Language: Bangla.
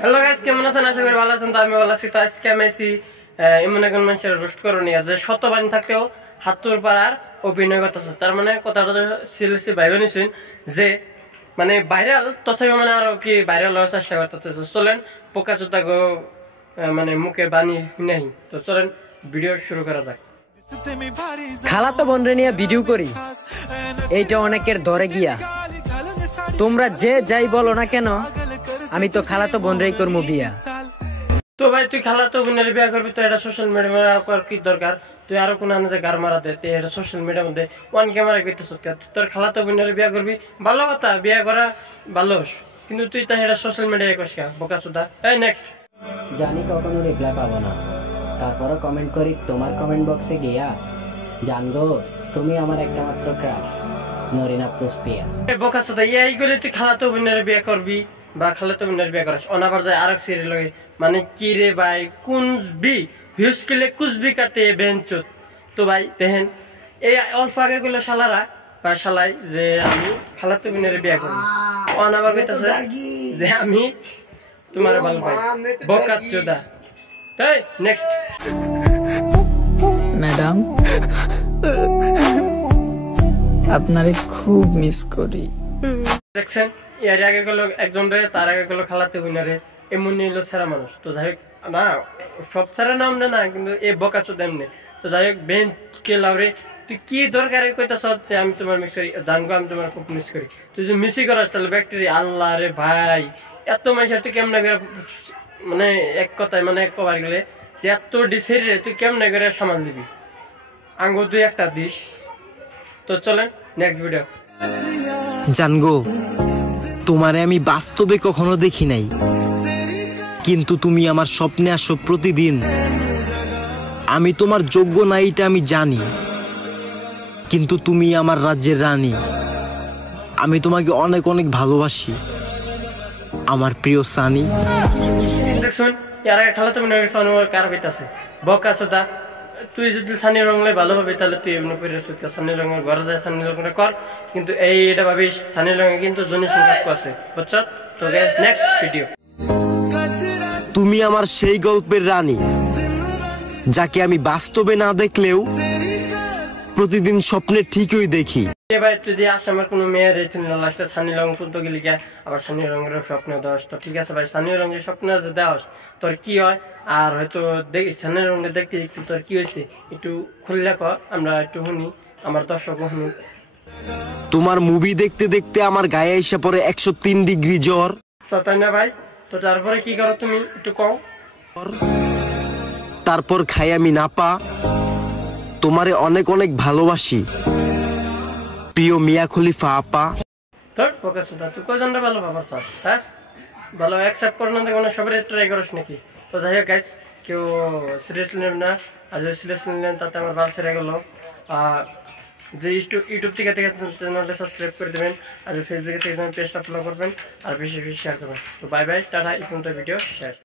হ্যালো গাইস, কেমন আছেন? আশা করি ভালো আছেন। তো আমি ভালো আছি। তো আজকে আমি আছি এমন একজন মানুষের রোস্ট করে নিয়ে যে সত্যবাদী থাকতেও হাতুর পাড়ার অভিনয় করতেছে। তার মানে কথাটা সিরিয়াসলি ভাইবে নিছেন যে মানে ভাইরাল, তথাপি মানে আরো কি ভাইরাল হওয়ার চেষ্টা করতেছে। চলেন পোকা চোতা গো মানে মুখে বানি নাই। তো চলেন ভিডিও শুরু করা যাক। খালাতো বোনরে নিয়ে ভিডিও করি, এইটা অনেকের ধরে গিয়া। তোমরা যে যাই বলো না কেন, আমি তো খালাতো বোনরেই করবো বিয়া। তো ভাই তুই খালাতো বোনের বিয়া করবি, তো এটা সোশ্যাল মিডিয়া আর কি দরকার? তুই আরো কোন আনে যে গার মারা দে, তুই এটা সোশ্যাল মিডিয়ার মধ্যে ওয়ান ক্যামেরা করতেছ। তোর খালাতো বোনের বিয়া করবি, ভালো কথা, বিয়া করা ভালো, কিন্তু তুই তা এটা সোশ্যাল মিডিয়ায় করিস বোকা চোদা। এই নেক্সট। জানি কখনো রিপ্লাই পাবো না, তারপরও কমেন্ট করি তোমার কমেন্ট বক্সে গিয়া। জানগো তুমি আমার একটা মাত্র ক্রাশ, নরিনা পুষ্পিয়া। বোকা চোদা, এই করে তুই খালাতো বোনের বিয়া করবি বা খালাতো বোনের বিয়া করিস, অনাবার যায় আরেক সিরিয়াল লাগে। মানে কি রে ভাই, কুনবি ভিউজ কিলে কুচবি কাটে বেঞ্চত। তো ভাই দেখেন, এই অল্প আগে গুলো শালারা বা শালাই যে আমি খালাতো বোনের বিয়া করবো, অনাবার কইতাছে যে আমি তোমার ভালো পাই। বোকা চোদা। এই নেক্সট। ম্যাডাম, আপনারে খুব মিস করি। দেখছেন, এর আগে গেল একজন রে, তার আগে গেল খালাতে বোনারে, এমন নিল সেরা মানুষ। তো যাই হোক, না সব সেরা নাম না, কিন্তু এ বোকা চোদা এমনি। তো যাই হোক, বেন কে লাউরে তুই কি দরকারে কইতাছ যে আমি তোমার মিস করি? জানবো আমি তোমার খুব মিস করি। তুই যে মিসই করাস তাহলে ব্যাকটেরিয়া। আল্লাহ রে ভাই, এত মানুষের তুই কেমনে করে, মানে এক কথায় মানে এক কবার গেলে যে এত ডিসের রে তুই কেমনে করে সামাল দিবি? আঙ্গু তুই একটা দিস। তো চলেন নেক্সট ভিডিও। জানগো, তোমারে আমি বাস্তবে কখনো দেখি নাই, কিন্তু তুমি আমার স্বপ্নে আসো প্রতিদিন। আমি তোমার যোগ্য না এটা আমি জানি, কিন্তু তুমি আমার রাজ্যের রানী। আমি তোমাকে অনেক অনেক ভালোবাসি, আমার প্রিয় সানি। দেখুন, এর আগে খালাতো মনে হয়েছে কার হইতাছে বকা চোদা। তুই যদি সানি রঙলে ভালো ভাবি, তাহলে তুই এমনি করে সানি রঙের ঘরে যায়, সানি রঙে কর। কিন্তু এটা ভাবিস সানি রঙে কিন্তু জনসংখ্যা আছে, বুঝছ? তোকে নেক্সট ভিডিও। তুমি আমার সেই গল্পের রানী, যাকে আমি বাস্তবে না দেখলেও প্রতিদিন স্বপ্নে ঠিকই দেখি। ভাই যদি আসামের কোনো মেয়ের লাস্টে সানি রঙ তুলতে গেলি আবার সানি রঙের স্বপ্ন দেওয়াস, তো ঠিক আছে ভাই, সানি রঙের স্বপ্ন যে দেওয়াস তোর কি হয়? আর হয়তো সানি রঙে দেখতে দেখতে তোর কি হয়েছে একটু খুললে ক, আমরা একটু শুনি, আমার দর্শক শুনুক। তোমার মুভি দেখতে দেখতে আমার গায়ে এসে পড়ে 103 ডিগ্রি জ্বর। তাই না ভাই? তো তারপরে কি করো তুমি একটু কও। তারপর খাই আমি নাপা। তোমারে অনেক অনেক ভালোবাসি, প্রিয় মিয়া খলিফা আপা। তোর ফোকাস তুই কজনটা ভালো ভাবার চাস? হ্যাঁ, ভালো অ্যাকসেপ্ট করে না দেখো না, সবাই ট্রাই করিস নাকি? তো যাই হোক গাইস, কেউ সিরিয়াসলি নেবেন না। আর যদি সিরিয়াসলি নেন তাতে আমার ভালো ছেড়ে গেল। যে ইউটিউব থেকে চ্যানেলটা সাবস্ক্রাইব করে দেবেন, আর ফেসবুকে থেকে পেজটা ফলো করবেন, আর বেশি বেশি শেয়ার করবেন। তো বাই বাই, টাটা, এই পর্যন্ত ভিডিও শেয়ার।